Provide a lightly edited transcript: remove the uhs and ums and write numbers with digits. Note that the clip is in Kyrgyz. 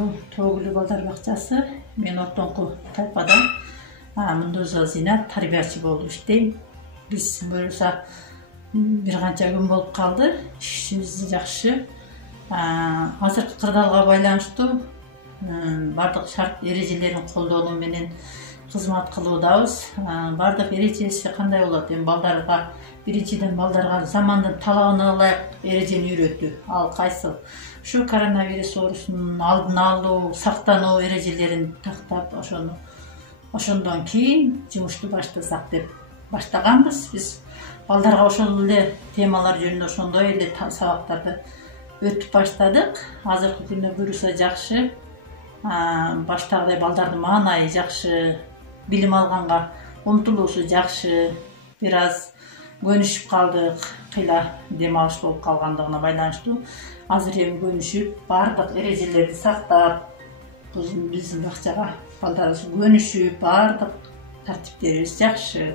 бул Тоогүлүү балдар бакчасы. Мен ортоңку тайпада Мундуза Зинат тарбиячы болуп иштейм. Биз буюрса бир канча күн болуп калды. Ишибиз жакшы. Азыркы кырдаалга байланыштуу бардык шарт эрежелерин колдонуу менен кызмат кылуудабыз. Бардык эрежеси кандай болот? Эми балдарга биринчиден балдарга замандын талабына ылайык эрежени үйрөтүү. Ал кайсыл? Ушу коронавирус оорусунун алдын алуу, сактануу эрежелерин тактап, ошондон кийин жумушту баштасак деп баштаганбыз. Биз балдарга ошол эле темалар жөнүндө ошондой эле сабактарды өтүп баштадык. Азыркы күндө буюрса жакшы. Баштагыдай балдардын маанайы жакшы, билим алганга умтулуусу жакшы. Бир аз көнүшүп калдык, кыйла дем алыш болуп калгандыгына байланыштуу. Азыр эми көнүшүп, бардык эрежелерди сактап, биздин бакчага балдарыбыз көнүшүп, бардык тартиптерибиз жакшы.